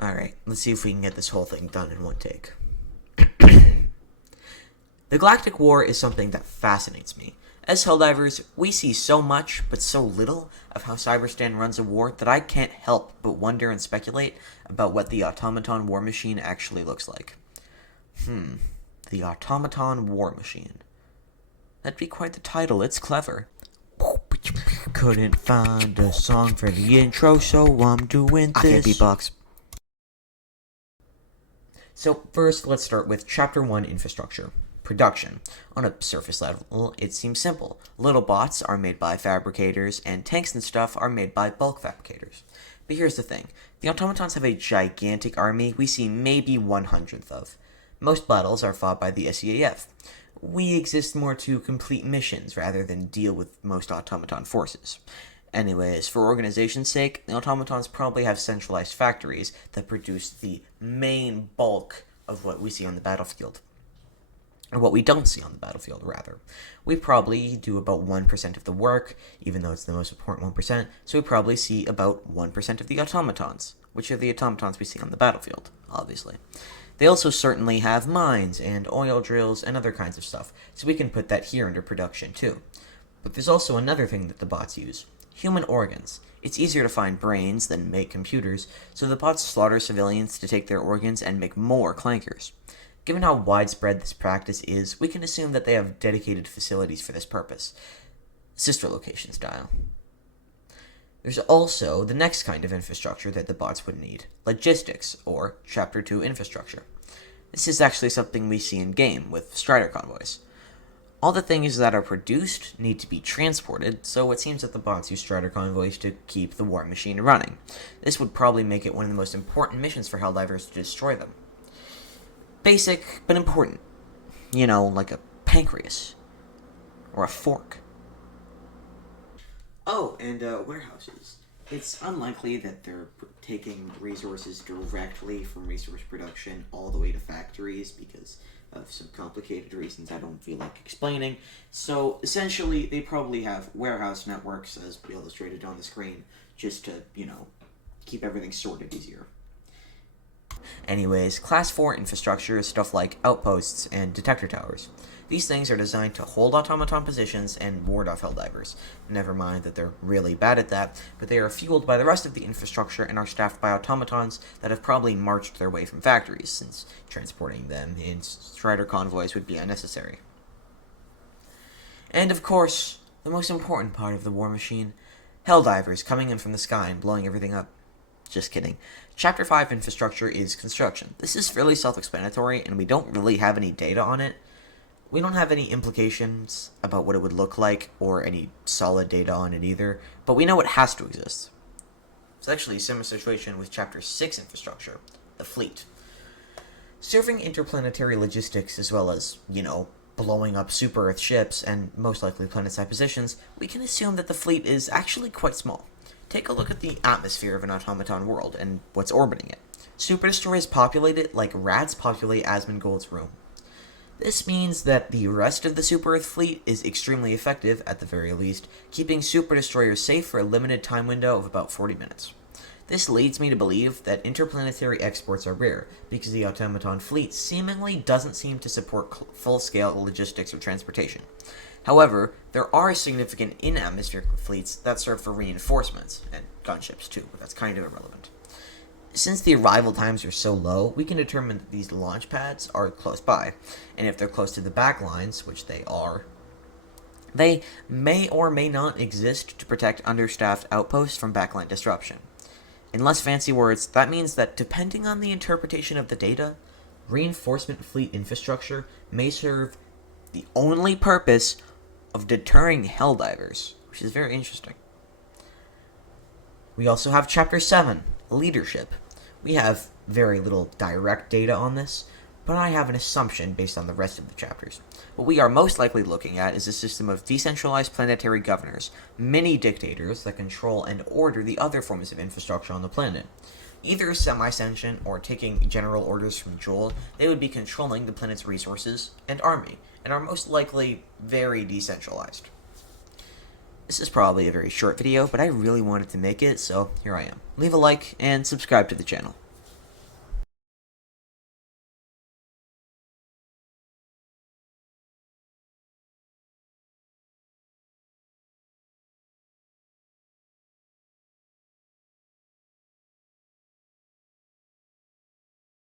Alright, let's see if we can get this whole thing done in one take. The Galactic War is something that fascinates me. As Helldivers, we see so much, but so little, of how Cyberstan runs a war that I can't help but wonder and speculate about what the automaton war machine actually looks like. The automaton war machine. That'd be quite the title, it's clever. Couldn't find a song for the intro, so I'm doing this. I can't beatbox. So first, let's start with Chapter 1 Infrastructure. Production. On a surface level, it seems simple. Little bots are made by fabricators, and tanks and stuff are made by bulk fabricators. But here's the thing. The automatons have a gigantic army we see maybe 1/100th of. Most battles are fought by the SEAF. We exist more to complete missions rather than deal with most automaton forces. Anyways, for organization's sake, the automatons probably have centralized factories that produce the main bulk of what we see on the battlefield. Or what we don't see on the battlefield, rather. We probably do about 1% of the work, even though it's the most important 1%, so we probably see about 1% of the automatons, which are the automatons we see on the battlefield, obviously. They also certainly have mines and oil drills and other kinds of stuff, so we can put that here under production too. But there's also another thing that the bots use. Human organs. It's easier to find brains than make computers, so the bots slaughter civilians to take their organs and make more clankers. Given how widespread this practice is, we can assume that they have dedicated facilities for this purpose. Sister location style. There's also the next kind of infrastructure that the bots would need. Logistics, or Chapter 2 infrastructure. This is actually something we see in-game with Strider convoys. All the things that are produced need to be transported, so it seems that the bots use Strider convoys to keep the war machine running. This would probably make it one of the most important missions for Helldivers to destroy them. Basic, but important. You know, like a pancreas. Or a fork. Oh, and warehouses. It's unlikely that they're taking resources directly from resource production all the way to factories because of some complicated reasons I don't feel like explaining. So, essentially, they probably have warehouse networks, as illustrated on the screen, just to, keep everything sorted easier. Anyways, Class 4 infrastructure is stuff like outposts and detector towers. These things are designed to hold automaton positions and ward off Helldivers. Never mind that they're really bad at that, but they are fueled by the rest of the infrastructure and are staffed by automatons that have probably marched their way from factories, since transporting them in Strider convoys would be unnecessary. And of course, the most important part of the war machine, Helldivers coming in from the sky and blowing everything up. Just kidding. Chapter 5 infrastructure is construction. This is fairly self-explanatory, and we don't really have any data on it. We don't have any implications about what it would look like, or any solid data on it either, but we know it has to exist. It's actually a similar situation with Chapter 6 infrastructure, the fleet. Serving interplanetary logistics as well as, blowing up super-Earth ships and most likely planet-side positions, we can assume that the fleet is actually quite small. Take a look at the atmosphere of an automaton world and what's orbiting it. Super destroyers populate it like rats populate Asmongold's room. This means that the rest of the Super Earth fleet is extremely effective, at the very least, keeping super destroyers safe for a limited time window of about 40 minutes. This leads me to believe that interplanetary exports are rare, because the automaton fleet seemingly doesn't seem to support full-scale logistics or transportation. However, there are significant in-atmospheric fleets that serve for reinforcements, and gunships too, but that's kind of irrelevant. Since the arrival times are so low, we can determine that these launch pads are close by, and if they're close to the backlines, which they are, they may or may not exist to protect understaffed outposts from backline disruption. In less fancy words, that means that depending on the interpretation of the data, reinforcement fleet infrastructure may serve the only purpose of deterring Helldivers, which is very interesting. We also have Chapter 7, Leadership. We have very little direct data on this, but I have an assumption based on the rest of the chapters. What we are most likely looking at is a system of decentralized planetary governors, mini-dictators that control and order the other forms of infrastructure on the planet. Either semi-sentient or taking general orders from Joel, they would be controlling the planet's resources and army, and are most likely very decentralized. This is probably a very short video, but I really wanted to make it, so here I am. Leave a like and subscribe to the channel.